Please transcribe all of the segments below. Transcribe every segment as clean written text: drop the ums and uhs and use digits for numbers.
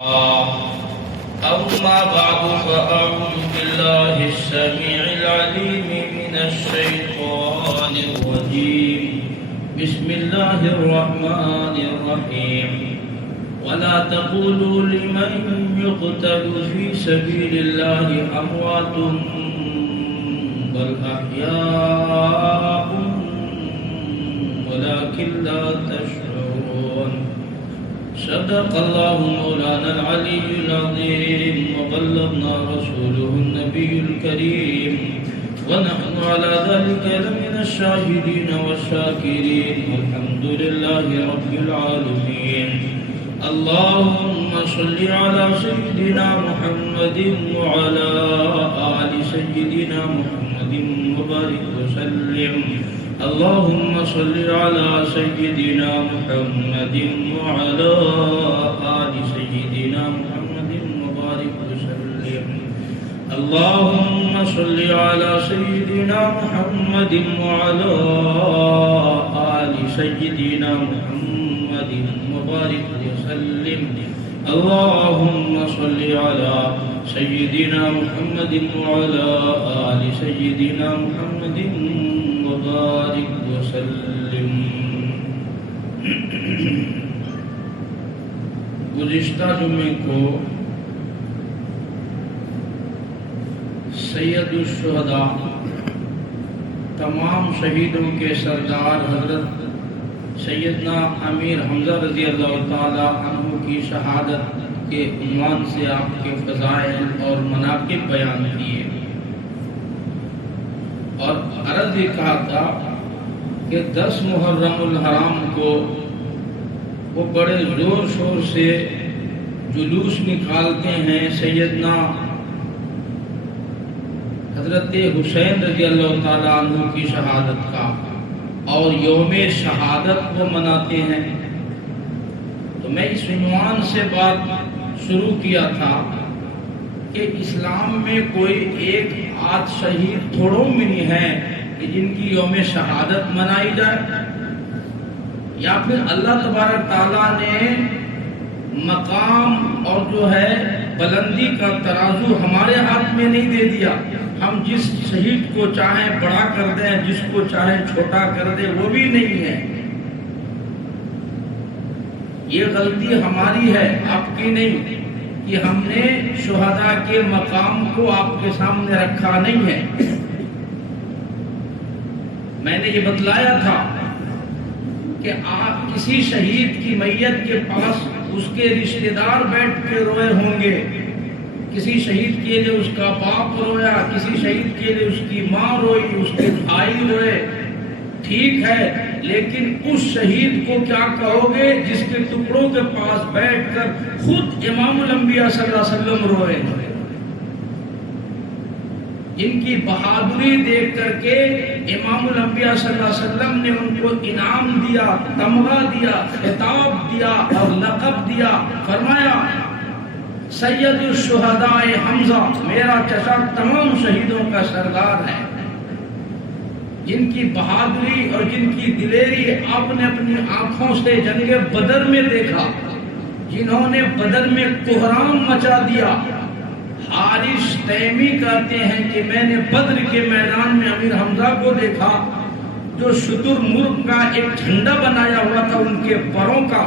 أما بعد فأعوذ بالله السميع العليم من الشيطان الرجيم بسم الله الرحمن الرحيم ولا تقولوا لمن يقتل في سبيل الله أموات بل أحياء ولكن لا تشعرون صدق الله مولانا العلي العظيم وبلغنا رسوله النبي الكريم ونحن على ذلك لمن الشاهدين والشاكرين والحمد لله رب العالمين. اللهم صل على سيدنا محمد وعلى آل سيدنا محمد وبارك وسلم. اللهم صل على سيدنا محمد وعلى آل سيدنا محمد وبارك وسلم. اللهم صل على سيدنا محمد وعلى آل سيدنا محمد وبارك وسلم. اللهم صل على سيدنا محمد وعلى آل سيدنا محمد وبارك وسلم. گزشتہ جمعے کو سید الشہداء تمام شہیدوں کے سردار حضرت سیدنا امیر حمزہ رضی اللہ تعالی عنہ کی شہادت کے عنوان سے آپ کے فضائل اور مناقب بیان کیے اور عرض یہ کہا تھا کہ 10 محرم الحرام کو وہ بڑے زور شور سے جلوس نکالتے ہیں سیدنا حضرت حسین رضی اللہ تعالیٰ عنہ کی شہادت کا، اور یوم شہادت وہ مناتے ہیں. تو میں اس عنوان سے بات شروع کیا تھا کہ اسلام میں کوئی ایک آدھ شہید تھوڑوں میں نہیں ہے کہ جن کی یوم شہادت منائی جائے، یا پھر اللہ تبارک تعالیٰ نے مقام اور جو ہے بلندی کا ترازو ہمارے ہاتھ میں نہیں دے دیا. ہم جس شہید کو چاہیں بڑا کر دیں، جس کو چاہیں چھوٹا کر دیں، وہ بھی نہیں ہے. یہ غلطی ہماری ہے، آپ کی نہیں، کہ ہم نے شہداء کے مقام کو آپ کے سامنے رکھا نہیں ہے. میں نے یہ بتلایا تھا کہ آپ کسی شہید کی میت کے پاس اس کے رشتہ دار بیٹھ کے روئے ہوں گے، کسی شہید کے لیے اس کا باپ رویا، کسی شہید کے لیے اس کی ماں روئی، اس کے بھائی روئے، ٹھیک ہے، لیکن اس شہید کو کیا کہو گے جس کے ٹکڑوں کے پاس بیٹھ کر خود امام الانبیاء صلی اللہ علیہ وسلم روئے، جن کی بہادری دیکھ کر کے امام الانبیاء صلی اللہ علیہ وسلم نے ان کو انعام دیا، تمغہ دیا، خطاب دیا اور لقب دیا. فرمایا سید الشہداء حمزہ، میرا چچا تمام شہیدوں کا سردار ہے. جن کی بہادری اور جن کی دلیری آپ نے اپنی آنکھوں سے جنگ بدر میں دیکھا، جنہوں نے بدر میں کوہرام مچا دیا. حارث تیمی کہتے ہیں کہ میں نے بدر کے میدان میں امیر حمزہ کو دیکھا جو شتر مرغ کا ایک جھنڈا بنایا ہوا تھا ان کے پروں کا،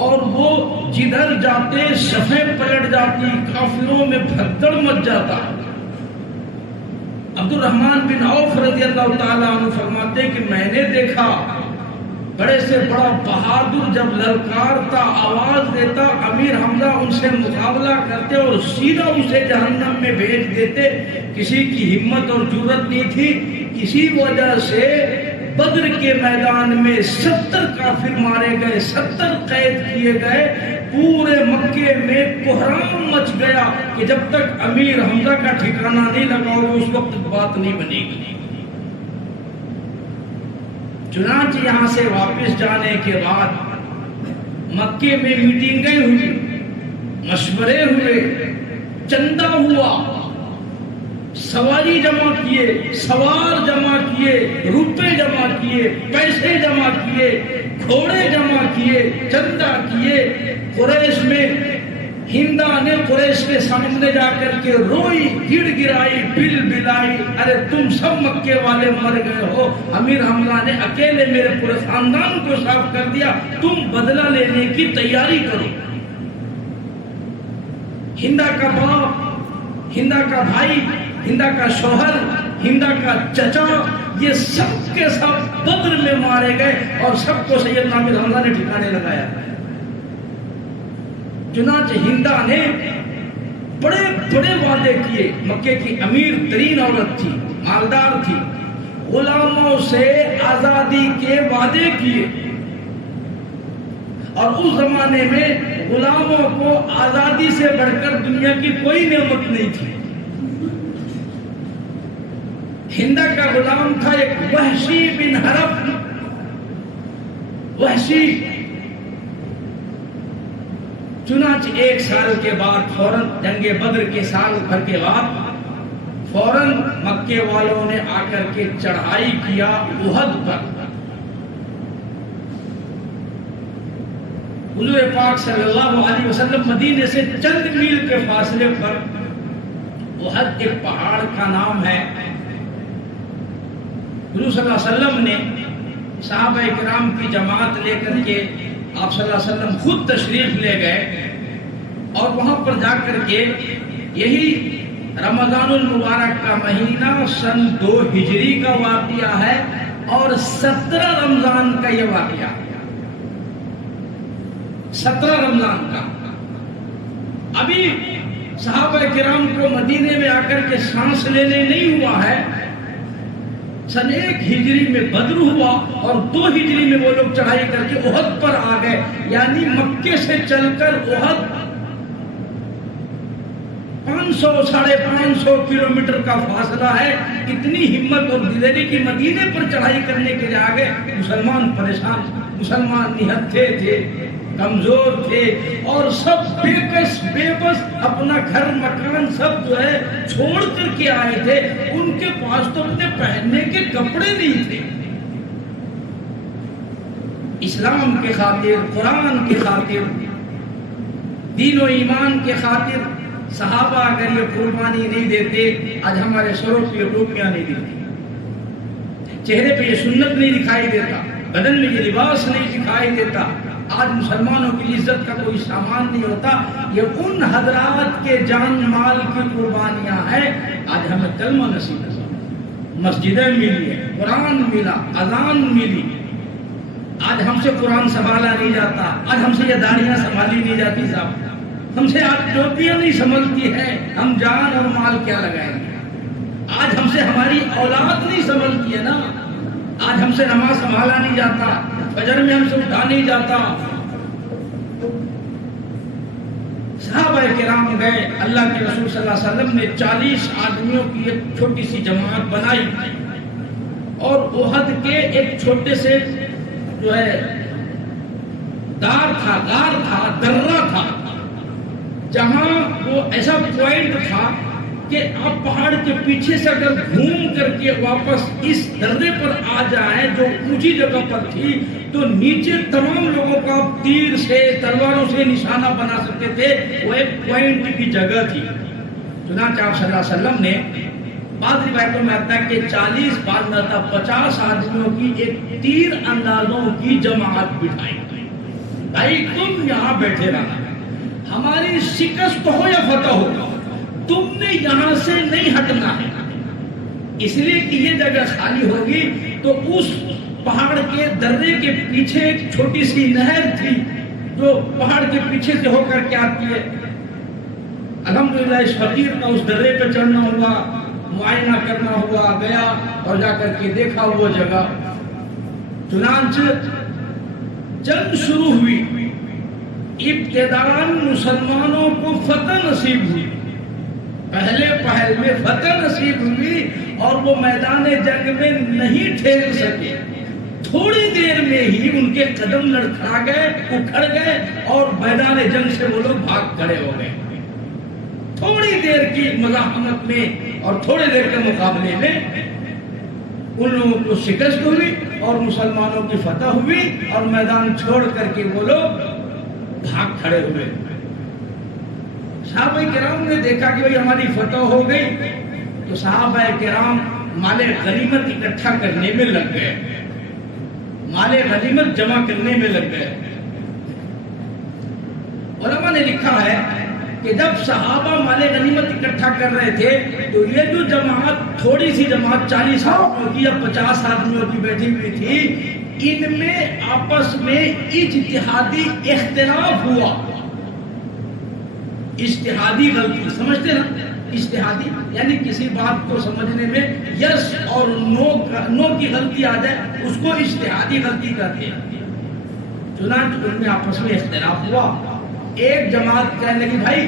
اور وہ جدھر جاتے صفیں پلٹ جاتی، قافلوں میں بھگدڑ مچ جاتا. عبد الرحمن بن عوف رضی اللہ تعالیٰ عنہ فرماتے کہ میں نے دیکھا بڑے سے بڑا بہادر جب للکارتا، آواز دیتا، امیر حمزہ ان سے مقابلہ کرتے اور سیدھا اسے جہنم میں بھیج دیتے. کسی کی ہمت اور جرت نہیں تھی. اسی وجہ سے بدر کے میدان میں 70 کافر مارے گئے، 70 قید کیے گئے. پورے مکے میں کوہرام مچ گیا کہ جب تک امیر حمزہ کا ٹھکانہ نہیں لگاؤ گے اس وقت بات نہیں بنے گی. چنانچہ یہاں سے واپس جانے کے بعد مکے میں میٹنگیں ہوئی، مشورے ہوئے، چندہ ہوا، سواری جمع کیے، سوار جمع کیے، روپے جمع کیے، پیسے جمع کیے، گھوڑے جمع کیے، چندہ کیے، قریش میں ہندا نے قریش کے سامنے جا کر کے روئی، گڑ گرائی، بل بلائی، ارے تم سب مکے والے مر گئے ہو، امیر حمزہ نے اکیلے میرے پورے خاندان کو صاف کر دیا، تم بدلہ لینے کی تیاری کرو۔ ہندا کا باپ، ہندا کا بھائی، ہندا کا شوہر، ہندا کا چچا، یہ سب کے سب بدر میں مارے گئے اور سب کو سیدنا امیر حمزہ نے ٹھکانے لگایا۔ چنانچہ ہندا نے بڑے بڑے وعدے کیے، مکے کی امیر ترین عورت تھی، مالدار تھی، غلاموں سے آزادی کے وعدے کیے، اور اس زمانے میں غلاموں کو آزادی سے بڑھ کر دنیا کی کوئی نعمت نہیں تھی۔ ہندا کا غلام تھا ایک وحشی بن حرب، وحشی۔ چنانچہ ایک سال کے بعد فوراً جنگ بدر کے سال بھر کے بعد فوراً مکے والوں نے آ کر کے چڑھائی کیا احد پر۔ حضور پاک صلی اللہ علیہ وسلم مدینے سے چند میل کے فاصلے پر احد ایک پہاڑ کا نام ہے۔ حضور صلی اللہ علیہ وسلم نے صحابہ کرام کی جماعت لے کر کے آپ صلی اللہ علیہ وسلم خود تشریف لے گئے، اور وہاں پر جا کر کے یہی رمضان المبارک کا مہینہ سن 2 ہجری کا واقعہ ہے، اور 17 رمضان کا یہ واقعہ، 17 رمضان کا۔ ابھی صحابہ کرام کو مدینے میں آ کر کے سانس لینے نہیں ہوا ہے، سن 1 ہجری میں بدر ہوا، اور 2 ہجری میں وہ لوگ چڑھائی کر کے احد پر آ گئے، یعنی مکے سے چل کر احد 500-550 کلومیٹر کا فاصلہ ہے۔ اتنی ہمت اور دلیری کی مدینے پر چڑھائی کرنے کے لیے آگے مسلمان پریشان، مسلمان نہتھے تھے، کمزور تھے، اور سب بے بس اپنا گھر مکان سب جو ہے چھوڑ کر کے آئے تھے، ان کے پاس تو اپنے پہننے کے کپڑے نہیں تھے۔ اسلام کے خاطر، قرآن کی خاطر، دین و ایمان کے خاطر صحابہ اگر یہ قربانی نہیں دیتے، آج ہمارے سروں پہ یہ ٹوپیاں نہیں دیتی، چہرے پہ یہ سنت نہیں دکھائی دیتا، بدن میں یہ لباس نہیں دکھائی دیتا، آج مسلمانوں کی عزت کا کوئی سامان نہیں ہوتا۔ یہ ان حضرات کے جان مال کی قربانیاں ہیں۔ آج ہمیں کلمہ نصیب ہے، مسجدیں ملی ہیں، قرآن ملا، اذان ملی، آج ہم سے قرآن سنبھالا نہیں جاتا، آج ہم سے یہ داڑیاں سنبھالی نہیں جاتی، صاحب ہم سے آج ٹوپیاں نہیں سنبھلتی ہیں، ہم جان اور مال کیا لگائیں گے؟ آج ہم سے ہماری اولاد نہیں سنبھلتی ہے نا، آج ہم سے نماز سنبھالا نہیں جاتا، فجر میں ہم سے اٹھا نہیں جاتا۔ صحابہ کرام گئے، اللہ کے رسول صلی اللہ علیہ وسلم نے 40 آدمیوں کی ایک چھوٹی سی جماعت بنائی، اور احد کے ایک چھوٹے سے جو ہے غار تھا، درہ تھا، جہاں وہ ایسا پوائنٹ تھا کہ آپ پہاڑ کے پیچھے سے اگر گھوم کر کے واپس اس درے پر آ جائیں جو اونچی جگہ پر تھی، تو نیچے تمام لوگوں کا تیر سے، تلواروں سے نشانہ بنا سکتے تھے، وہ ایک پوائنٹ کی جگہ تھی۔ چنانچہ آپ صلی اللہ علیہ وسلم نے بعض روایتوں میں آتا ہے کہ 40 بعض میں آتا 50 آدمیوں کی ایک تیر اندازوں کی جماعت بٹھائی، بھائی تم یہاں بیٹھے رہنا، ہماری شکست ہو یا فتح ہو، تم نے یہاں سے نہیں ہٹنا ہے، اس لیے کہ یہ جگہ خالی ہوگی۔ تو اس پہاڑ کے درے کے پیچھے ایک چھوٹی سی نہر تھی جو پہاڑ کے پیچھے سے ہو کر کے آتی ہے۔ الحمدللہ اس فقیر کا اس درے پہ چڑھنا ہوا، معائنہ کرنا ہوا، گیا اور جا کر کے دیکھا وہ جگہ۔ چنانچہ جنگ شروع ہوئی، ابتداءً مسلمانوں کو فتح نصیب ہوئی، پہلے پہل میں فتح نصیب ہوئی، اور وہ میدان جنگ میں نہیں ٹھہر سکے، تھوڑی دیر میں ہی ان کے قدم لڑکھڑا گئے، اکھڑ گئے، اور میدان جنگ سے وہ لوگ بھاگ کھڑے ہو گئے۔ تھوڑی دیر کی مزاحمت میں اور تھوڑی دیر کے مقابلے میں ان لوگوں کو شکست ہوئی، اور مسلمانوں کی فتح ہوئی اور میدان چھوڑ کر کے وہ لوگ بھاگ کھڑے ہوئے. صحابہ کرام نے دیکھا کہ بھئی ہماری فتح ہو گئی تو صحابہ کرام مال غنیمت اکٹھا کرنے میں لگ گئے, مال غنیمت جمع کرنے میں لگ گئے. علماء نے لکھا ہے کہ جب صحابہ مال غنیمت اکٹھا کر رہے تھے تو یہ جو جماعت, تھوڑی سی جماعت 40 آدمیوں کی یا 50 آدمیوں کی بیٹھی ہوئی تھی, ان میں آپس میں اجتہادی اختلاف ہوا. اجتہادی غلطی سمجھتے نا, اجتہادی یعنی کسی بات کو سمجھنے میں یس اور نو کی غلطی آ جائے اس کو اجتہادی غلطی کہتے ہیں. چنانچہ ان میں آپس میں اختلاف ہوا. ایک جماعت کہنے لگی بھائی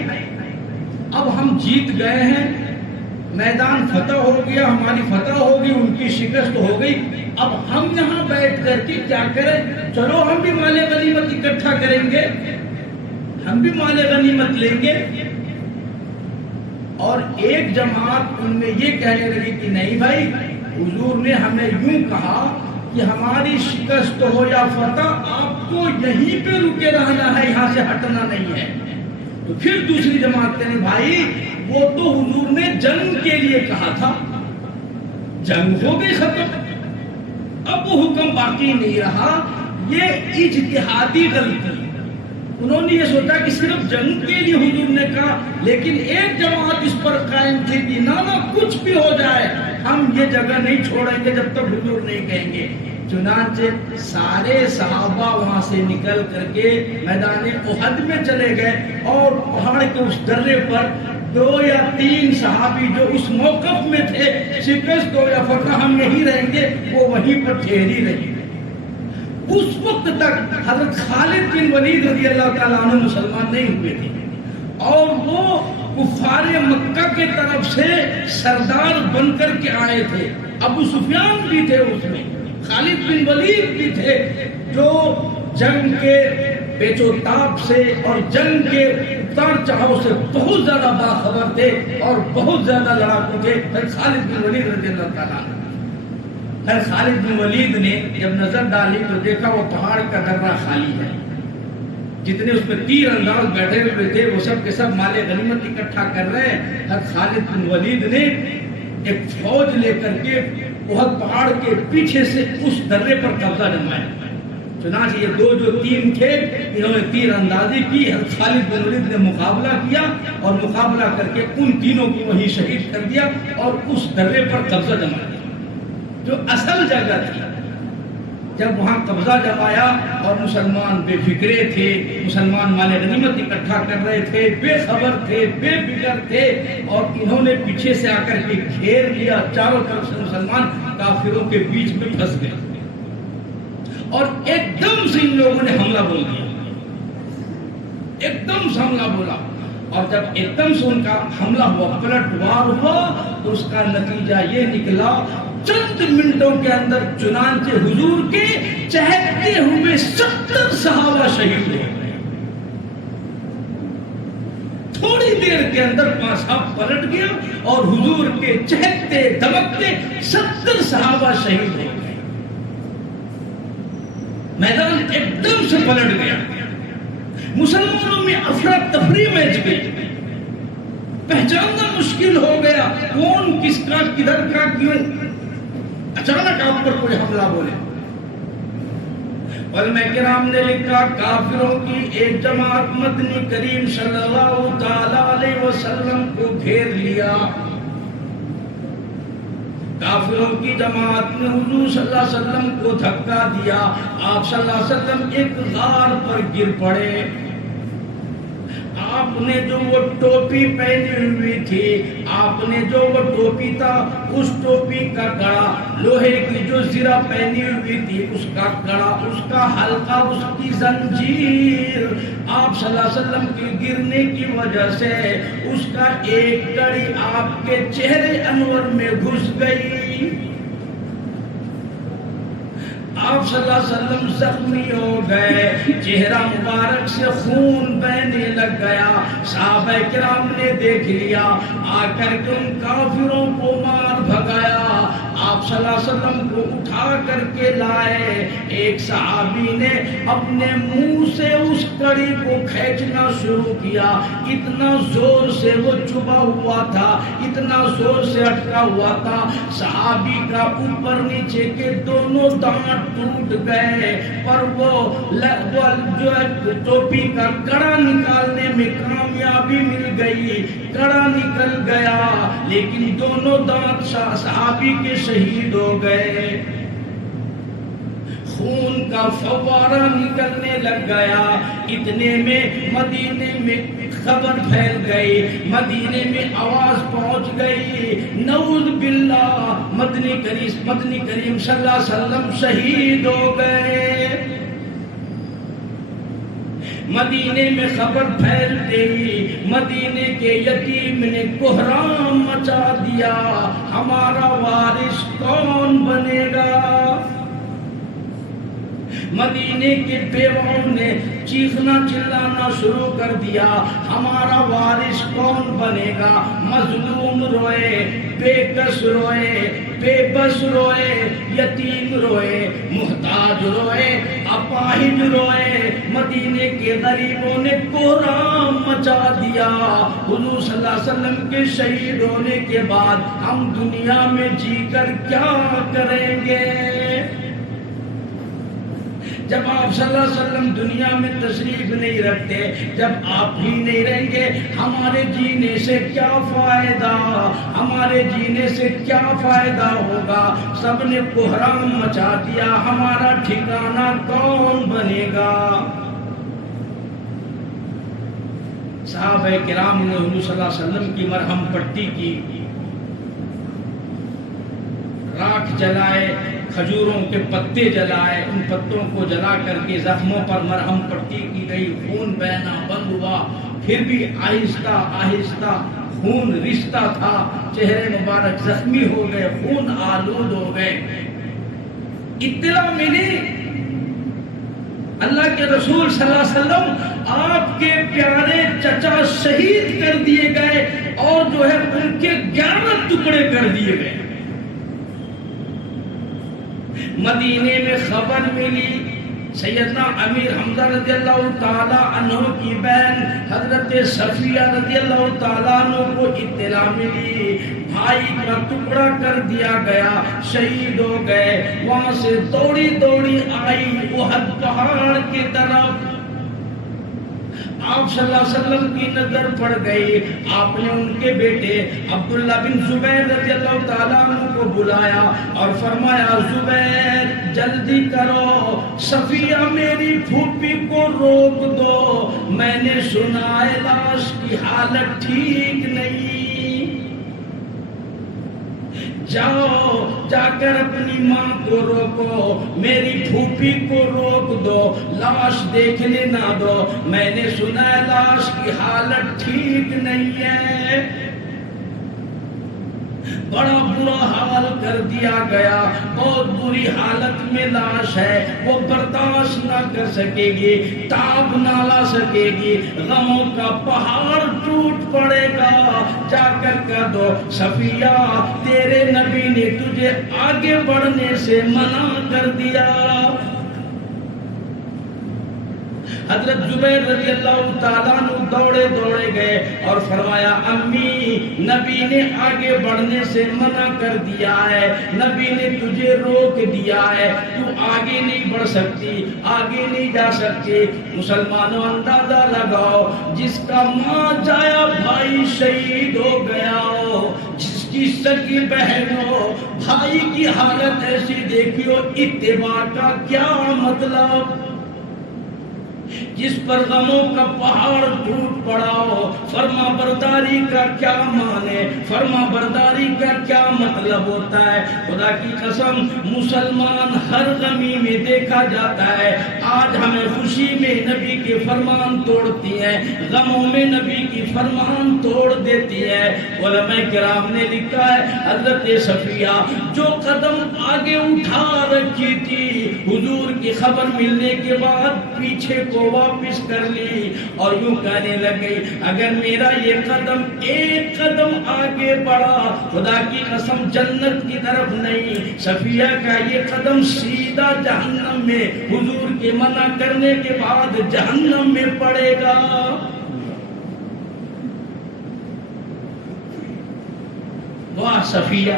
اب ہم جیت گئے ہیں, میدان فتح ہو گیا, ہماری فتح ہوگی, ان کی شکست ہو گئی, اب ہم یہاں بیٹھ کر کے کیا کریں, چلو ہم بھی مال غنیمت اکٹھا کریں گے, ہم بھی مال غنیمت لیں گے. اور ایک جماعت ان میں یہ کہنے لگی کہ نہیں بھائی, حضور نے ہمیں یوں کہا کہ ہماری شکست ہو یا فتح آپ کو یہیں پہ رکے رہنا ہے, یہاں سے ہٹنا نہیں ہے. تو پھر دوسری جماعت کہنے بھائی وہ تو حضور نے جنگ کے لیے کہا تھا, جنگ ہو گئی ختم, اب وہ حکم باقی نہیں رہا. یہ اجتہادی غلطی, انہوں نے یہ سوچا کہ صرف جنگ کے لیے حضور نے کہا, لیکن ایک جماعت اس پر قائم تھی کہ نہ کچھ بھی ہو جائے ہم یہ جگہ نہیں چھوڑیں گے جب تک حضور نہیں کہیں گے. چنانچہ سارے صحابہ وہاں سے نکل کر کے میدان احد میں چلے گئے اور پہاڑ کے اس درے پر 2 یا 3 صحابی جو اس موقف میں تھے, شکست ہو یا فتح ہم یہیں رہیں گے, وہ وہیں پر ٹھہری رہی. اس وقت تک حضرت خالد بن ولید رضی اللہ تعالیٰ عنہ مسلمان نہیں ہوئے تھے اور وہ کفار مکہ کے طرف سے سردار بن کر کے آئے تھے. ابو سفیان بھی تھے اس میں, خالد بن ولید بھی تھے, جو جنگ کے پیچ و تاب سے اور جنگ کے اتار چڑھاؤ سے بہت زیادہ باخبر تھے اور بہت زیادہ لڑاکو تھے. خالد بن ولید رضی اللہ تعالیٰ عنہ, خالد بن ولید نے جب نظر ڈالی تو دیکھا وہ پہاڑ کا درہ خالی ہے, جتنے اس میں تیر انداز بیٹھے ہوئے تھے وہ سب کے سب مال غنیمت اکٹھا کر رہے ہیں. خالد بن ولید نے ایک فوج لے کر کے احد پہاڑ کے پیچھے سے اس درے پر قبضہ جمایا. چنانچہ یہ 2 جو 3 تھے انہوں نے تیر اندازی کی, خالد بن ولید نے مقابلہ کیا اور مقابلہ کر کے ان تینوں کو وہیں شہید کر دیا اور اس درے پر قبضہ جما دیا جو اصل جگہ تھی. جب وہاں قبضہ جمایا اور مسلمان بے فکرے تھے, مسلمان مال غنیمت اکٹھا کر رہے تھے, بے خبر تھے, بے فکر تھے, اور انہوں نے پیچھے سے آ کر کے گھیر لیا. چاروں طرف سے مسلمان کافروں کے بیچ میں پھنس گئے اور ایک دم سے ان لوگوں نے حملہ بول دیا, ایک دم سے حملہ بولا. اور جب ایک دم سے ان کا حملہ ہوا, پلٹ وار ہوا, تو اس کا نتیجہ یہ نکلا چند منٹوں کے اندر چنانچہ حضور کے چہکتے ہوئے 70 صحابہ شہید ہوئے. تھوڑی دیر کے اندر پاسا پلٹ گیا اور حضور کے چہکتے دمکتے 70 صحابہ شہید ہو گئے. میدان ایک دم سے پلٹ گیا, مسلمانوں میں افراتفری مچ گئی, پہچاننا مشکل ہو گیا کون کس کا کدھر کا کیوں. اچانک آپ پر کوئی حملہ بولے. علماء کرام نے لکھا کافروں کی ایک جماعت مدنی کریم صلی اللہ تعالی علیہ وسلم کو گھیر لیا. کافروں کی جماعت نے حضور صلی اللہ علیہ وسلم کو دھکا دیا. آپ صلی اللہ علیہ وسلم ایک غار پر گر پڑے. آپ نے جو وہ ٹوپی پہنی ہوئی تھی, آپ نے جو وہ ٹوپی تھا, اس ٹوپی کا کڑا, لوہے کی جو زرہ پہنی ہوئی تھی اس کا کڑا, اس کا حلقہ, اس کی زنجیر, آپ صلی اللہ علیہ وسلم کے گرنے کی وجہ سے اس کا ایک کڑی آپ کے چہرے انور میں گھس گئی. آپ صلی اللہ علیہ وسلم زخمی ہو گئے, چہرہ مبارک سے خون بہنے لگ گیا. صحابہ کرام نے دیکھ لیا, آ کر کے ان کافروں کو مار بھگایا. آپ آپ صلی اللہ علیہ وسلم کو اٹھا کر کے لائے. ایک صحابی نے اپنے منہ سے اس کڑی کو کھینچنا شروع کیا. اتنا زور سے وہ چبھا ہوا تھا, اتنا زور سے اٹکا ہوا تھا, صحابی کا اوپر نیچے کے دونوں دانت ٹوٹ گئے. پر وہ جو ٹوپی کا کڑا نکالنے میں کامیابی مل گئی, کڑا نکل گیا, لیکن دونوں دانت صحابی کے شہید ہو گئے. خون کا فوارہ نکلنے لگ گیا. اتنے میں مدینے میں خبر پھیل گئی, مدینے میں آواز پہنچ گئی, نعوذ باللہ مدنی کریم صلی اللہ علیہ وسلم شہید ہو گئے. مدینے میں خبر پھیل گئی, مدینے کے یتیم نے کوہرام مچا دیا, ہمارا وارث کون بنے گا. مدینے کے بیواؤں نے چیخنا چلانا شروع کر دیا, ہمارا وارث کون بنے گا. مظلوم روئے, بے کس روئے, بے بس روئے, یتیم روئے, محتاج روئے, اپاہج روئے. مدینے کے غریبوں نے کوہرام مچا دیا. حضور صلی اللہ علیہ وسلم کے شہید ہونے کے بعد ہم دنیا میں جی کر کیا کریں گے. جب آپ صلی اللہ علیہ وسلم دنیا میں تشریف نہیں رکھتے, جب آپ ہی نہیں رہیں گے, ہمارے جینے سے کیا فائدہ, ہمارے جینے سے کیا فائدہ ہوگا. سب نے کوہرام مچا دیا, ہمارا ٹھکانہ کون بنے گا. صحابہ کرام نے حضور صلی اللہ علیہ وسلم کی مرہم پٹی کی, راکھ جلائے, کھجوروں کے پتے جلائے, ان پتوں کو جلا کر کے زخموں پر مرہم پٹی کی گئی. خون بہنا بند ہوا, پھر بھی آہستہ آہستہ خون رشتہ تھا, چہرے مبارک زخمی ہو گئے, خون آلود ہو گئے. اطلاع ملی اللہ کے رسول صلی اللہ علیہ وسلم آپ کے پیارے چچا شہید کر دیے گئے, اور جو ہے ان کے 11 ٹکڑے کر دیے گئے. مدینے میں خبر ملی, سیدنا امیر حمزہ رضی اللہ تعالی عنہ کی بہن حضرت صفیہ رضی اللہ تعالی عنہ کو اطلاع ملی, بھائی کا ٹکڑا کر دیا گیا, شہید ہو گئے. وہاں سے دوڑی دوڑی آئی احد پہاڑ کی طرف. آپ صلی اللہ علیہ وسلم کی نظر پڑ گئی, آپ نے ان کے بیٹے عبداللہ بن زبیر رضی اللہ تعالیٰ عنہ کو بلایا اور فرمایا, زبیر جلدی کرو, صفیہ میری پھوپھی کو روک دو, میں نے سنا ہے لاش کی حالت ٹھیک نہیں. جاؤ, جا کر اپنی ماں کو روکو, میری پھوپھی کو روک دو, لاش دیکھنے نہ دو, میں نے سنا ہے لاش کی حالت ٹھیک نہیں ہے. بڑا برا حال کر دیا گیا, بہت بری حالت میں لاش ہے, وہ برداشت نہ کر سکے گی, تاب نہ لا سکے گی, غموں کا پہاڑ ٹوٹ پڑے گا. جا کر کہہ دو, صفیہ تیرے نبی نے تجھے آگے بڑھنے سے منع کر دیا. حضرت زبیر رضی اللہ تعالیٰ عنہ دوڑے دوڑے گئے اور فرمایا, امی نبی نے آگے بڑھنے سے منع کر دیا ہے, نبی نے تجھے روک دیا ہے, تو آگے نہیں بڑھ سکتی, آگے نہیں جا سکتی. مسلمانوں اندازہ لگاؤ, جس کا ماں جایا بھائی شہید ہو گیا ہو, جس کی سکی بہن ہو, بھائی کی حالت ایسی دیکھیو, اتباع کا کیا مطلب. جس پر غموں کا پہاڑ ٹوٹ پڑا ہو, فرما برداری کا کیا معنی, فرما برداری کا کیا مطلب ہوتا ہے. خدا کی قسم مسلمان ہر غمی میں دیکھا جاتا ہے, آج ہمیں خوشی میں نبی کے فرمان توڑتی ہیں, غموں میں نبی کی فرمان توڑ دیتی ہے. علماء کرام نے لکھا ہے, حضرت صفیہ جو قدم آگے اٹھا رکھی تھی, حضور کی خبر ملنے کے بعد پیچھے کو واپس کر لی اور یوں کہنے لگ گئی, اگر اگر میرا یہ قدم ایک قدم آگے بڑھا خدا کی قسم جنت کی طرف نہیں، صفیہ کا یہ قدم سیدھا جہنم میں حضور کے منع کرنے کے بعد جہنم میں پڑے گا۔ واہ صفیہ،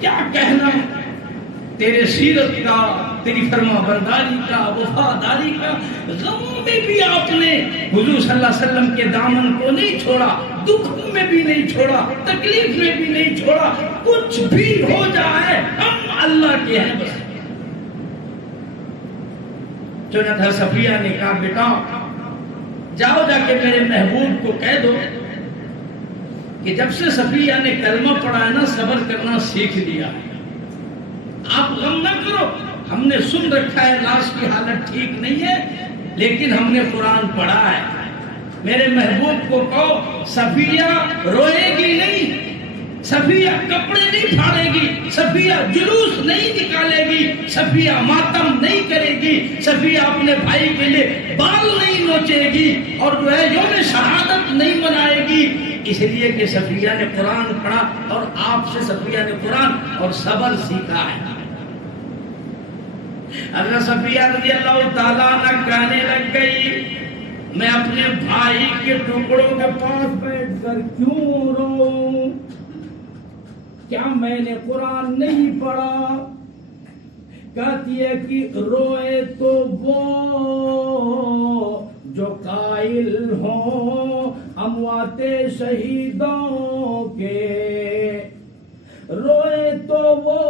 کیا کہنا تیرے سیرت کا، تیری فرما برداری کا، وفاداری کا۔ غموں میں بھی آپ نے حضور صلی اللہ علیہ وسلم کے دامن کو نہیں چھوڑا، دکھوں میں بھی نہیں چھوڑا، تکلیف میں بھی نہیں چھوڑا۔ کچھ بھی ہو جائے ہم اللہ کے ہیں بس۔ چنانچہ صفیہ نے کہا بیٹا جاؤ جا کے میرے محبوب کو کہہ دو کہ جب سے صفیہ نے کلمہ پڑھا ہے نا صبر کرنا سیکھ لیا ہے، آپ غم نہ کرو، ہم نے سن رکھا ہے لاش کی حالت ٹھیک نہیں ہے لیکن ہم نے قرآن پڑھا ہے۔ میرے محبوب کو کہو صفیہ روئے گی نہیں، صفیہ کپڑے نہیں پھاڑے گی، صفیہ جلوس نہیں نکالے گی، صفیہ ماتم نہیں کرے گی، صفیہ اپنے بھائی کے لیے بال نہیں نوچے گی اور جو ہے یوم شہادت نہیں منائے گی، اس لیے کہ صفیہ نے قرآن پڑھا اور آپ سے صفیہ نے قرآن اور صبر سیکھا ہے۔ حضرت صفیہ رضی اللہ تعالیٰ عنہ کہنے لگ گئی میں اپنے بھائی کے ٹکڑوں کے پاس بیٹھ کر کیوں روؤں؟ کیا میں نے قرآن نہیں پڑھا؟ کہتی ہے کہ روئے تو وہ جو قائل ہوں اموات شہیدوں کے، روئے تو وہ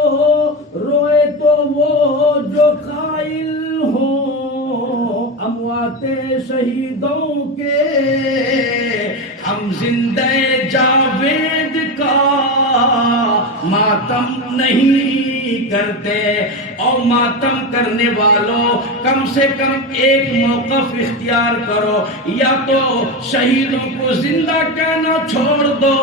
جو قائل ہوں اموات شہیدوں کے، ہم زندہ جاوید کا ماتم نہیں کرتے، اور ماتم کرنے والوں کم سے کم ایک موقف اختیار کرو، یا تو شہیدوں کو زندہ کہنا چھوڑ دو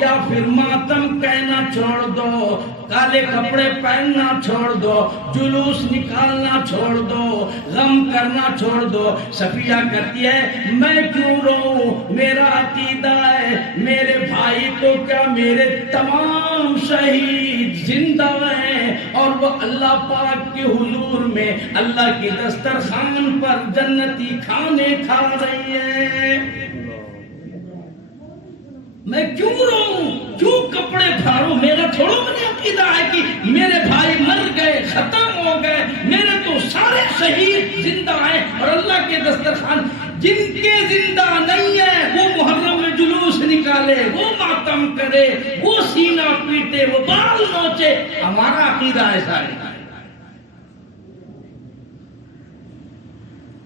یا پھر ماتم کہنا چھوڑ دو، کالے کپڑے پہننا چھوڑ دو، جلوس نکالنا چھوڑ دو، غم کرنا چھوڑ دو۔ صفیہ کہتی ہے میں کیوں روؤں؟ میرا عقیدہ ہے میرے بھائی تو کیا میرے تمام شہید زندہ ہیں اور وہ اللہ پاک کے حضور میں اللہ کی دسترخوان پر جنتی کھانے کھا رہی ہیں، میں کیوں روؤں، کیوں کپڑے پھاڑوں؟ میرا تھوڑا مجھے عقیدہ ہے کہ میرے بھائی مر گئے، ختم ہو گئے، میرے تو سارے شہید زندہ ہیں اور اللہ کے دسترخوان جن کے زندہ نہیں ہے وہ محرم میں جلوس نکالے، وہ ماتم کرے، وہ سینہ پیٹے، وہ بال نوچے، ہمارا عقیدہ ایسا ہے۔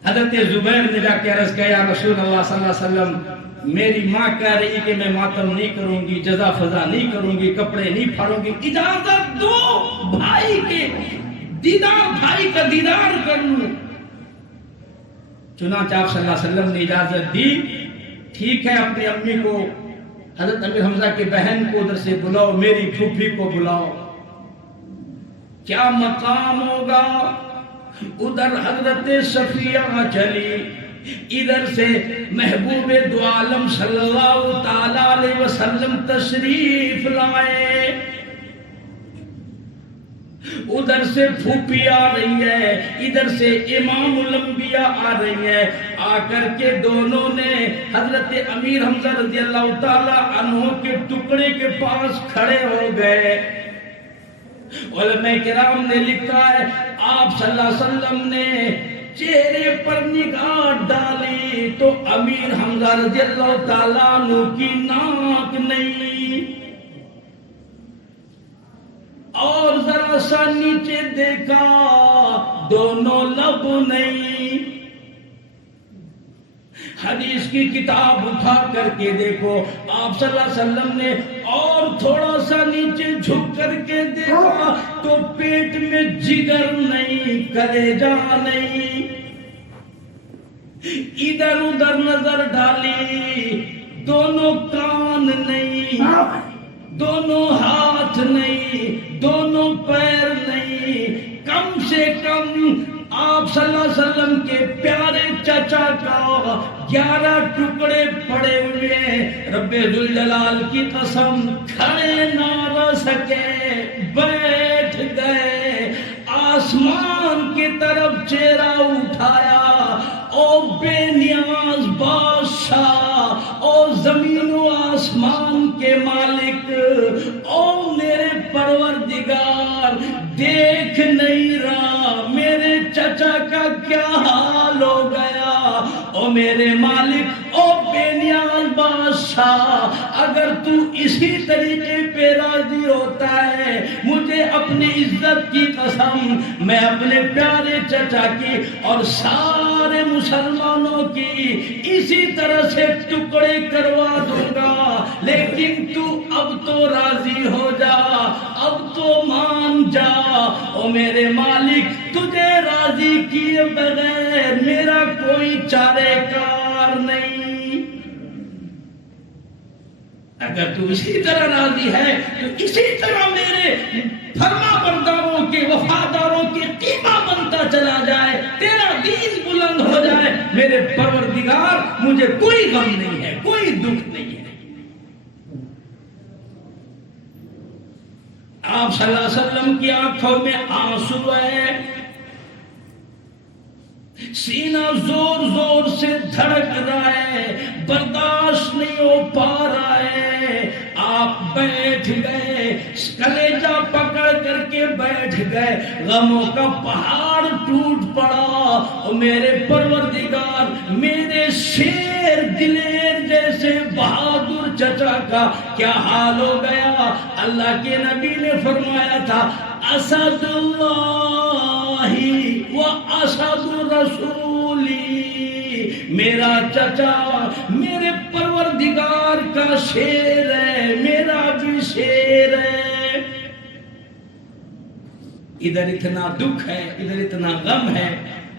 حضرت زبیر نے جا کے عرض کیا یا رسول اللہ صلی اللہ علیہ وسلم میری ماں کہہ رہی کہ میں ماتم نہیں کروں گی، جزا فضا نہیں کروں گی، کپڑے نہیں پھاڑوں گی، اجازت دو بھائی کے دیدار، بھائی کا دیدار کر لوں۔ چنانچہ آپ صلی اللہ علیہ وسلم نے اجازت دی، ٹھیک ہے اپنی امی کو، حضرت امیر حمزہ کی بہن کو ادھر سے بلاؤ، میری پھوپھی کو بلاؤ، کیا مقام ہوگا؟ ادھر حضرت صفیہ چلی، ادھر سے محبوب دو عالم صلی اللہ تعالی علیہ وسلم تشریف لائے، ادھر سے پھوپھی آ رہی ہے، ادھر سے امام الانبیاء آ رہی ہے، آ کر کے دونوں نے حضرت امیر حمزہ رضی اللہ تعالی عنہ کے ٹکڑے کے پاس کھڑے ہو گئے۔ علماء کرام نے لکھا ہے آپ صلی اللہ علیہ وسلم نے چہرے پر نگاہ ڈالی تو امیر حمزہ رضی اللہ تعالیٰ عنہ کی ناک نہیں، اور ذرا سا نیچے دیکھا دونوں لب نہیں۔ حدیث کی کتاب اٹھا کر کے دیکھو، آپ صلی اللہ علیہ وسلم نے اور تھوڑا سا نیچے جھک کر کے دیکھا تو پیٹ میں جگر نہیں، کلیجہ نہیں، ادھر ادھر نظر ڈالی، دونوں کان نہیں، دونوں ہاتھ نہیں، دونوں پیر نہیں، کم سے کم آپ صلی اللہ علیہ وسلم کے پیارے چچا کا 11 ٹکڑے پڑے ہوئے، رب ذوالجلال کی قسم کھڑے نہ رہ سکے، بیٹھ گئے، آسمان کی طرف چہرہ اٹھایا، او بے نیاز بادشاہ، او زمین و آسمان کے مالک، او میرے پروردگار، دیکھ نہیں رہا میرے چچا کا کیا حال ہو گیا، او میرے مالک، او بے نیاز بادشاہ، اگر تو اسی طریقے پہ راضی ہوتا ہے، مجھے اپنی عزت کی قسم، میں اپنے پیارے چچا کی اور سارے مسلمانوں کی اسی طرح سے ٹکڑے کروا دوں گا، لیکن تو اب تو راضی ہو جا، اب تو مان جا، او میرے مالک، تجھے راضی کیے بغیر میرا کوئی چارے کار نہیں، اگر تو اسی طرح راضی ہے تو اسی طرح میرے فرما برداروں کے، وفاداروں کے قیمہ بنتا چلا جائے، تیرا دین بلند ہو جائے، میرے پروردگار مجھے کوئی غم نہیں ہے، کوئی دکھ نہیں ہے۔ آپ صلی اللہ علیہ وسلم کی آنکھوں میں آنسو ہے، سینہ زور زور سے دھڑک رہا ہے، برداشت نہیں ہو پا رہا ہے، آپ بیٹھ گئے، کلیجہ پکڑ کر کے بیٹھ گئے، غموں کا پہاڑ ٹوٹ پڑا، اور میرے پروردگار، میرے شیر دلیر جیسے بہادر چچا کا کیا حال ہو گیا۔ اللہ کے نبی نے فرمایا تھا، اسد اللہ و اسد رسولی، میرا چچا میرے پروردگار کا شیر ہے، میرا بھی شیر ہے۔ ادھر اتنا دکھ ہے، ادھر اتنا غم ہے،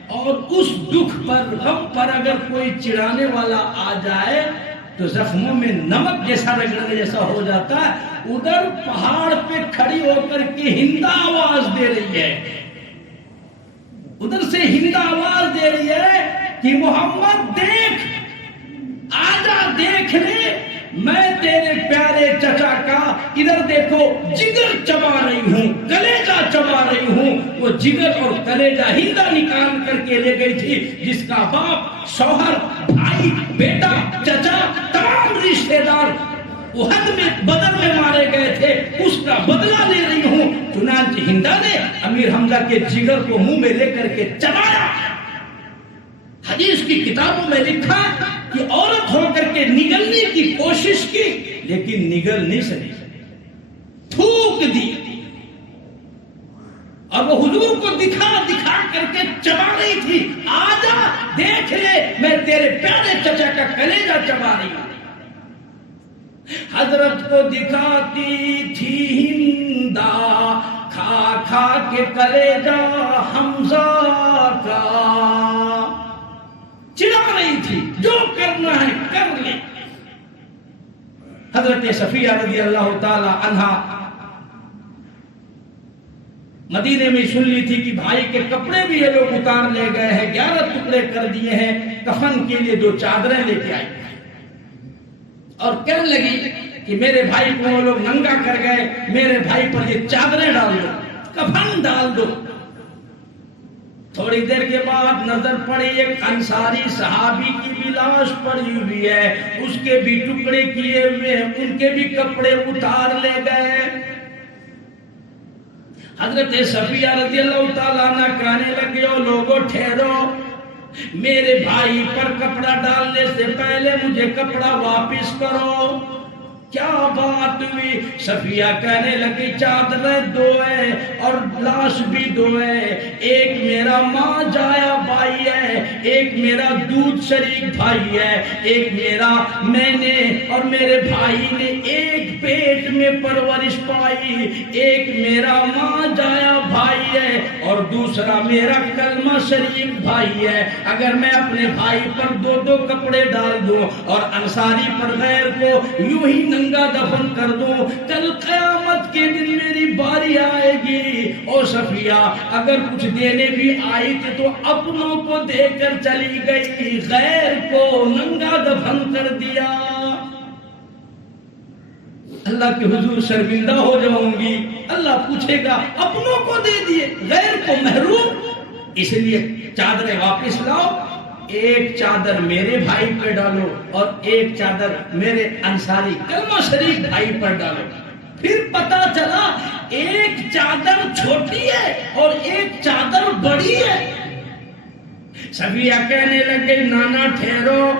اور اس دکھ پر، غم پر اگر کوئی چڑھانے والا آ جائے تو زخموں میں نمک جیسا رگڑنے جیسا ہو جاتا ہے۔ ادھر پہاڑ پہ کھڑی ہو کر کے ہندا آواز دے رہی ہے، ادھر سے ہندا آواز دے رہی ہے کہ محمد دیکھ، آجا دیکھ لے، میں تیرے پیارے چچا کا ادھر دیکھو جگر چبا رہی ہوں، کلیجہ چبا رہی ہوں۔ وہ جگر اور کلیجہ ہندا نکال کر کے لے گئی تھی، جس کا باپ، شوہر، بھائی، بیٹا، چچا، تمام رشتے دار احد میں، بدر میں مارے گئے تھے، اس کا بدلہ لے رہی ہوں۔ چنانچہ ہندا نے امیر حمزہ کے جگر کو منہ میں لے کر کے چبایا۔ حدیث کی کتابوں میں لکھا کہ عورت ہو کر کے نگلنے کی کوشش کی، لیکن نگل نہیں سکی، تھوک دی، اور وہ حضور کو دکھا دکھا کر کے چبا رہی تھی، آجا دیکھ لے، میں تیرے پیارے چچا کا کلیجہ چبا رہی ہوں۔ حضرت کو دکھاتی تھی ہندا، کھا کھا کے کلیجہ حمزہ کا، چڑھا رہی تھی، جو کرنا ہے کر لے۔ حضرت صفیہ رضی اللہ تعالی عنہا مدینے میں سن لی تھی کہ بھائی کے کپڑے بھی یہ لوگ اتار لے گئے ہیں، 11 ٹکڑے کر دیے ہیں، کفن کے لیے 2 چادریں لے کے آئی، اور کہنے لگی کہ میرے بھائی کو وہ لوگ ننگا کر گئے، میرے بھائی پر یہ چادریں ڈال دو، کفن ڈال دو۔ تھوڑی دیر کے بعد نظر پڑی، ایک انصاری صحابی کی بھی لاش پڑی ہوئی ہے، اس کے بھی ٹکڑے کیے ہوئے ہیں، ان کے بھی کپڑے اتار لے گئے۔ حضرت صفیہ رضی اللہ تعالیٰ عنہ کہنے لگے، او لوگوں ٹھہرو، میرے بھائی پر کپڑا ڈالنے سے پہلے مجھے کپڑا واپس کرو۔ کیا بات ہوئی؟ صفیہ کہنے لگی، چادریں 2 ہیں اور لاش بھی 2 ہے، ایک میرا ماں جایا بھائی ہے، ایک میرا دودھ شریک بھائی ہے، ایک میرا، میں نے اور میرے بھائی نے ایک پیٹ میں پرورش پائی، ایک میرا ماں جایا بھائی ہے اور دوسرا میرا کلمہ شریک بھائی ہے۔ اگر میں اپنے بھائی پر 2 کپڑے ڈال دوں اور انصاری پر غیر کو یوں ہی ننگا دفن کر دوں، کل قیامت کے دن میری باری آئے گی۔ او صفیہ اگر کچھ دینے بھی آئی تھی تو اپنوں کو دے کر چلی گئی، غیر کو ننگا دفن کر دیا۔ اللہ کے حضور شرمندہ ہو جاؤں گی، اللہ پوچھے گا اپنوں کو دے دیے غیر کو محروم۔ اس لیے چادریں واپس لاؤ، ایک چادر میرے بھائی پر ڈالو اور ایک چادر میرے انصاری کلمہ شریف بھائی پر ڈالو۔ پھر پتا چلا ایک چادر چھوٹی ہے اور ایک چادر بڑی ہے۔ صفیہ کہنے لگے نانا ٹھہرو،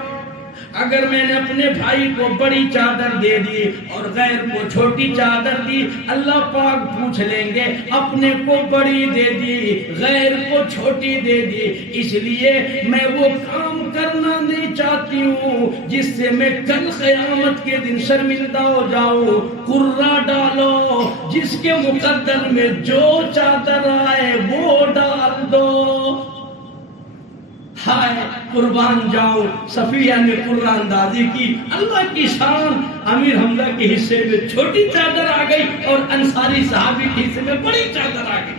اگر میں نے اپنے بھائی کو بڑی چادر دے دی اور غیر کو چھوٹی چادر دی، اللہ پاک پوچھ لیں گے اپنے کو بڑی دے دی غیر کو چھوٹی دے دی۔ اس لیے میں وہ کام کرنا نہیں چاہتی ہوں جس سے میں کل قیامت کے دن شرمندہ ہو جاؤں۔ قرہ ڈالو، جس کے مقدر میں جو چادر آئے وہ ڈال دو۔ ہائے قربان جاؤ، صفیہ نے قرآن اندازی کی، اللہ کی شان، امیر حمزہ کے حصے میں چھوٹی چادر آ گئی اور انصاری صحابی کے حصے میں بڑی چادر آ گئی۔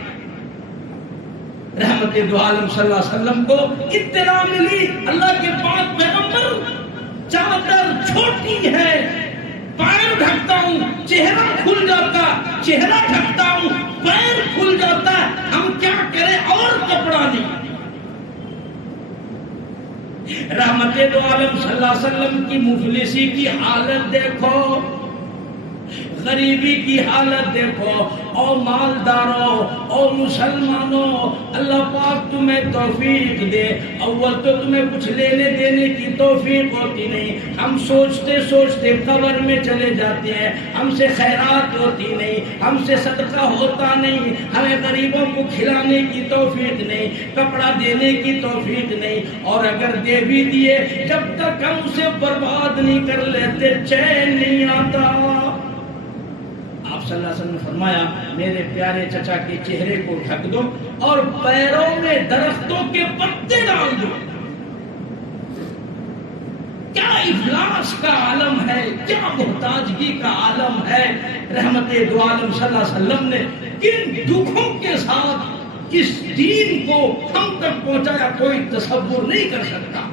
رحمت دو عالم صلی اللہ علیہ وسلم کو اطلاع ملی، اللہ کے پاک پیغمبر چادر چھوٹی ہے، پیر ڈھکتا ہوں چہرہ کھل جاتا، چہرہ ڈھکتا ہوں پیر کھل جاتا، ہم کیا کریں اور کپڑا نہیں۔ رحمت دو عالم صلی اللہ علیہ وسلم کی مفلسی کی حالت دیکھو، غریبی کی حالت دیکھو۔ او مالداروں، او مسلمانوں، اللہ پاک تمہیں توفیق دے۔ اول تو تمہیں کچھ لینے دینے کی توفیق ہوتی نہیں، ہم سوچتے سوچتے قبر میں چلے جاتے ہیں، ہم سے خیرات ہوتی نہیں، ہم سے صدقہ ہوتا نہیں، ہمیں غریبوں کو کھلانے کی توفیق نہیں، کپڑا دینے کی توفیق نہیں، اور اگر دے بھی دیے جب تک ہم اسے برباد نہیں کر لیتے چین نہیں آتا۔ آپ صلی اللہ علیہ وسلم نے فرمایا میرے پیارے چچا کے چہرے کو ڈھک دو اور پیروں میں درختوں کے پتے ڈال دو۔ کیا افلاس کا عالم ہے، کیا محتاجگی کا عالم ہے۔ رحمت دو عالم صلی اللہ علیہ وسلم نے کن دکھوں کے ساتھ اس دین کو ہم تک پہنچایا کوئی تصور نہیں کر سکتا۔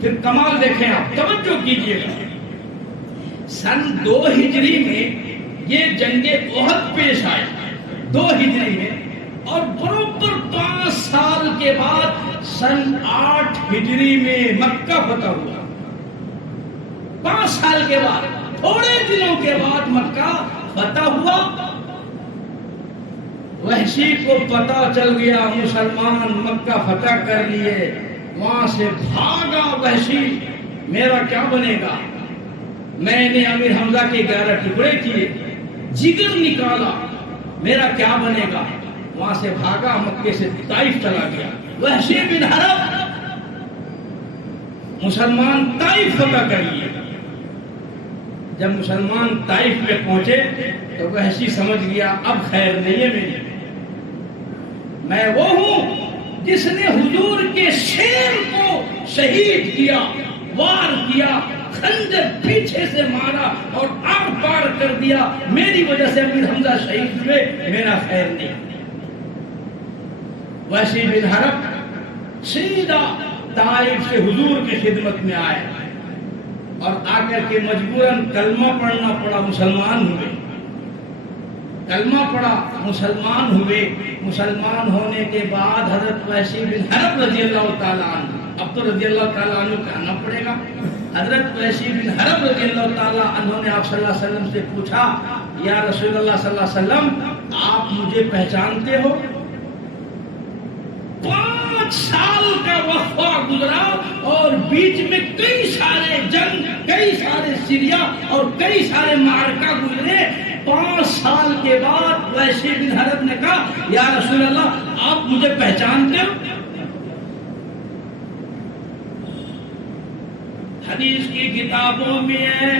پھر کمال دیکھیں آپ، توجہ کیجئے گا، سن 2 ہجری میں یہ جنگ احد پیش آئی، 2 ہجری میں، اور برابر 5 سال کے بعد سن 8 ہجری میں مکہ فتح ہوا۔ 5 سال کے بعد، تھوڑے دنوں کے بعد مکہ فتح ہوا۔ وحشی کو پتا چل گیا مسلمان مکہ فتح کر لیے، وہاں سے بھاگا وحشی، میرا کیا بنے گا؟ میں نے امیر حمزہ کے 11 ٹکڑے کیے، جگر نکالا، میرا کیا بنے گا؟ وہاں سے بھاگا، مکے سے طائف چلا گیا۔ وحشی بن حرب مسلمان طائف فتح کر لیے۔ جب مسلمان طائف میں پہنچے تو وحشی سمجھ گیا اب خیر نہیں ہے میری، میں وہ ہوں جس نے حضور کے شیر کو شہید کیا، وار کیا، خنجر پیچھے سے مارا اور آر پار کر دیا، میری وجہ سے امیر حمزہ شہید ہوئے، میرا خیر نہیں۔ وحشی بن حرب سیدھا طائف سے حضور کی خدمت میں آئے اور آ کر کے مجبوراً کلمہ پڑھنا پڑا، مسلمان ہوئے، کلمہ پڑھا، مسلمان ہوئے۔ مسلمان ہونے کے بعد حضرت وحشی بن حرب رضی اللہ تعالیٰ عنہ، اب تو رضی اللہ تعالیٰ عنہ کہنا پڑے گا، حضرت وحشی بن حرب رضی اللہ تعالیٰ عنہ نے آپ صلی اللہ علیہ وسلم سے پوچھا یا رسول اللہ صلی اللہ علیہ وسلم آپ مجھے پہچانتے ہو؟ 5 سال کا وقفہ گزرا اور بیچ میں کئی سارے جنگ، کئی سارے سریا اور کئی سارے معرکہ گزرے۔ 5 سال کے بعد وحشی بن حرب نے کہا یا رسول اللہ آپ مجھے پہچانتے ہو؟ حدیث کی کتابوں میں ہے،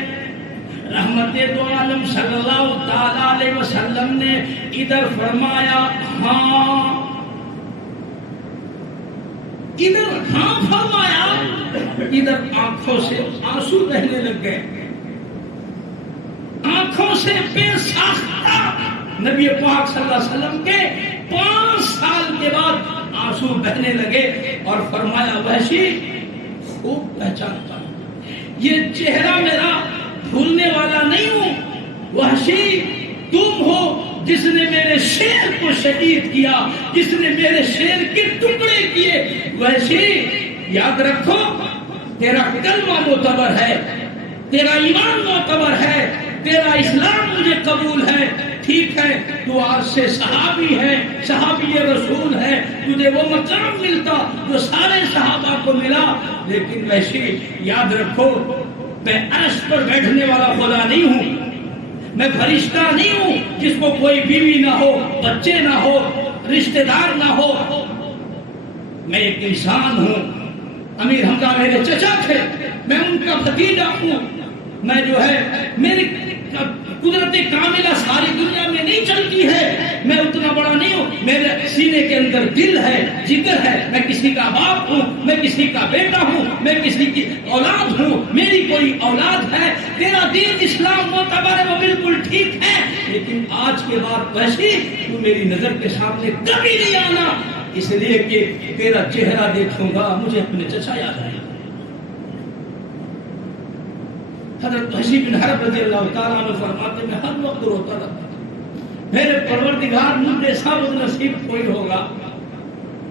رحمت دو عالم صلی اللہ تعالی علیہ وسلم نے ادھر فرمایا ہاں، ادھر ہاں فرمایا، ادھر آنکھوں سے آنسو بہنے لگ گئے، آنکھ آنکھوں سے بے ساختہ نبی پاک صلی اللہ علیہ وسلم کے 5 سال کے بعد آنسو بہنے لگے اور فرمایا وحشی خوب پہچانتا ہوں، یہ چہرہ میرا بھولنے والا نہیں ہوں، وحشی تم ہو جس نے میرے شیر کو شہید کیا، جس نے میرے شیر کے ٹکڑے کیے۔ وحشی یاد رکھو تیرا کلمہ معتبر ہے، تیرا ایمان معتبر ہے، تیرا اسلام مجھے قبول ہے، ٹھیک ہے تو آج سے صحابی ہے، صحابی رسول ہے، تجھے وہ مقام ملتا جو سارے صحابہ کو ملا، لیکن وحشی یاد رکھو میں عرش پر بیٹھنے والا خدا نہیں ہوں، میں فرشتہ نہیں ہوں جس کو کوئی بیوی نہ ہو، بچے نہ ہو، رشتہ دار نہ ہو، میں ایک انسان ہوں۔ امیر حمزہ میرے چچا تھے، میں ان کا بھتیجا ہوں، میں جو ہے میری قدرت کاملہ ساری دنیا میں نہیں چلتی ہے، میں اتنا بڑا نہیں ہوں، میرے سینے کے اندر دل ہے، جگر ہے، میں کسی کا باپ ہوں، میں کسی کا بیٹا ہوں، میں کسی کی اولاد ہوں، میری کوئی اولاد ہے۔ تیرا دین اسلام معتبر ہے، وہ بالکل ٹھیک ہے، لیکن آج کے بعد ویسے تو میری نظر کے سامنے کبھی نہیں آنا، اس لیے کہ تیرا چہرہ دیکھوں گا مجھے اپنے چچا یاد آئے۔ حضرت وحشی بن حرب رضی اللہ تعالیٰ عنہ فرماتے میں ہر وقت روتا رہتا میرے پروردگار مجھ جیسا بد نصیب کوئی ہوگا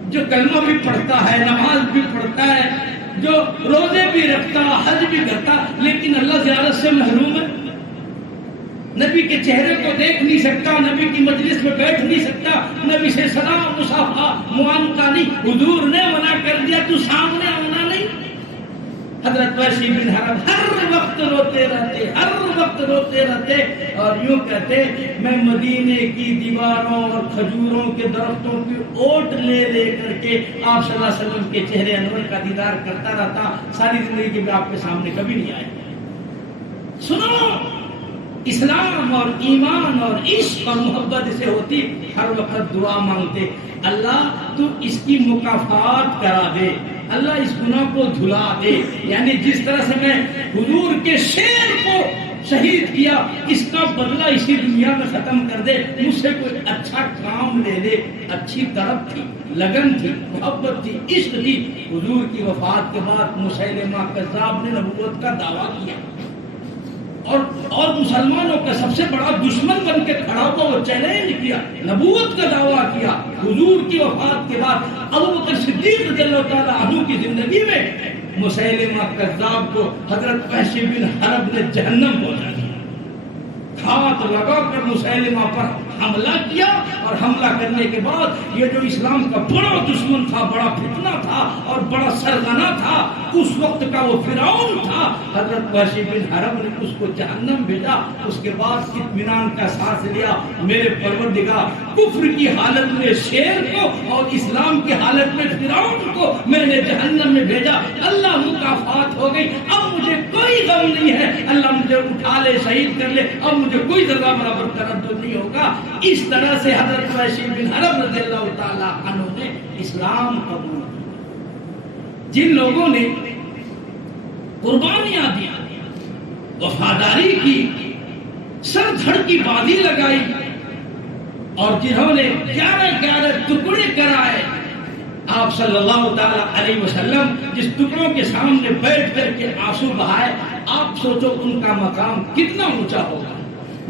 جو کلمہ بھی پڑھتا ہے، نماز بھی پڑھتا ہے، جو روزے بھی رکھتا، حج بھی کرتا، لیکن اللہ زیارت سے محروم ہے، نبی کے چہرے کو دیکھ نہیں سکتا، نبی کی مجلس میں بیٹھ نہیں سکتا، نبی سے سلام مصافحہ معانقہ نہیں، حضور نے منع کر دیا تو سامنے آنا نہیں۔ حضرت وحشی بن حرب ہر وقت روتے رہتے، ہر وقت روتے رہتے اور یوں کہتے میں مدینے کی دیواروں اور کھجوروں کے درختوں کی اوٹ لے لے کر کے آپ صلی اللہ علیہ وسلم کے چہرے انور کا دیدار کرتا رہتا، ساری زندگی میں آپ کے سامنے کبھی نہیں آئے۔ سنو اسلام اور ایمان اور عشق اور محبت اسے ہوتی، ہر وقت دعا مانگتے اللہ تو اس کی مکافات کرا دے، اللہ اس گناہ کو دھلا دے، یعنی جس طرح سے میں حضور کے شیر کو شہید کیا اس کا بدلہ اسی دنیا میں ختم کر دے، مجھ سے کوئی اچھا کام لے لے۔ اچھی طرف تھی، لگن تھی، محبت تھی، عشق تھی۔ حضور کی وفات کے بعد مسیلمہ کذاب نے نبوت کا دعویٰ کیا اور مسلمانوں کا سب سے بڑا دشمن بن کے کھڑا ہوا، وہ چیلنج کیا، نبوت کا دعویٰ کیا۔ حضور کی وفات کے بعد ابوبکر صدیق رضی اللہ تعالیٰ عنہ کی زندگی میں مسیلمہ کذاب کو حضرت وحشی بن حرب نے جہنم پہنچا دیا، ہاتھ لگا کر مسیلمہ پر حملہ کیا، اور حملہ کرنے کے بعد یہ جو اسلام کا بڑا دشمن تھا، بڑا فتنہ تھا اور بڑا سرغنہ تھا، اس وقت کا وہ فرعون تھا، حضرت وحشی بن حرب نے اس کو جہنم بھیجا۔ اس کے بعد اطمینان کا سانس لیا، میرے پروردگار کفر کی حالت میں شیر کو اور اسلام کی حالت میں فرعون کو میں نے جہنم میں بھیجا، اللہ مکافات ہو گئی، اب مجھے کوئی غم نہیں ہے، اللہ مجھے اٹھا لے، شہید کر لے، اب مجھے کوئی ذرہ برابر تردد نہیں ہوگا۔ اس طرح سے حضرت وحشی بن حرب رضی اللہ تعالیٰ عنہ نے اسلام قبول کیا۔ جن لوگوں نے قربانیاں دی، وفاداری کی، سر دھڑ کی بازی لگائی، اور جنہوں نے 11 ٹکڑے کرائے، آپ صلی اللہ تعالیٰ علیہ وسلم جس ٹکڑوں کے سامنے بیٹھ کر کے آنسو بہائے، آپ سوچو ان کا مقام کتنا اونچا ہوگا،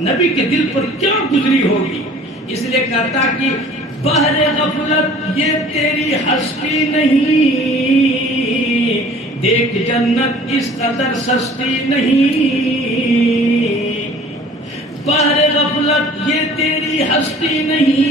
نبی کے دل پر کیا گزری ہوگی۔ اس لیے کہتا کہ بحر غفلت یہ تیری ہستی نہیں، دیکھ جنت اس قدر سستی نہیں، بحر غفلت یہ تیری ہستی نہیں،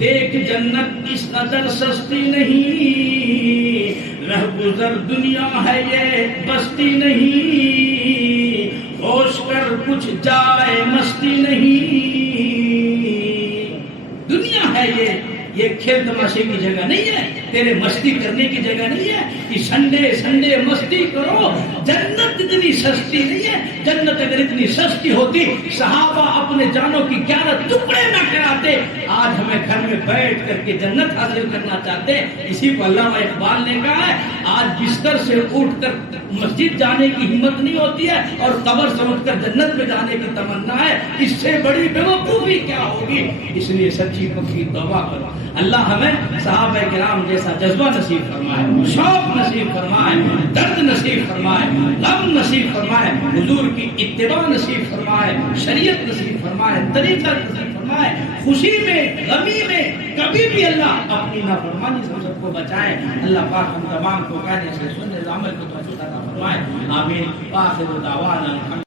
دیکھ جنت اس قدر سستی نہیں، رہ گزر دنیا ہے یہ بستی نہیں، ہوش کر کچھ جائے مستی نہیں، دنیا ہے یہ کھیل تماشے کی جگہ نہیں ہے، تیرے مستی کرنے کی جگہ نہیں ہے کہ سنڈے مستی کرو. جنت اتنی سستی نہیں ہے. جنت اگر اتنی سستی ہوتی صحابہ اپنے جانوں کی 11 ٹکڑے نہ کراتے. آج ہمیں گھر میں بیٹھ کر کے جنت حاصل کرنا چاہتے ہیں. اسی کو علامہ اقبال نے کہا ہے آج بستر سے اٹھ کر مسجد جانے کی ہمت نہیں ہوتی ہے اور قبر سے اٹھ کر جنت میں جانے کی تمنا ہے. اس سے بڑی بیوقوفی کیا ہوگی؟ اس لیے سچی پکی توبہ کرو. اللہ ہمیں صحابہ کرام جیسا جذبہ نصیب فرمائے، شوق نصیب فرمائے، درد نصیب فرمائے، غم نصیب فرمائے، حضور کی اتباع نصیب فرمائے، شریعت نصیب فرمائے، طریقہ نصیب فرمائے. خوشی میں غمی میں کبھی بھی اللہ اپنی نافرمانی سے سب کو بچائے. اللہ پاک ہم تمام کو کہنے سے سننے عمل کو توفیق عطا فرمائے. آمین. آخر دعوانا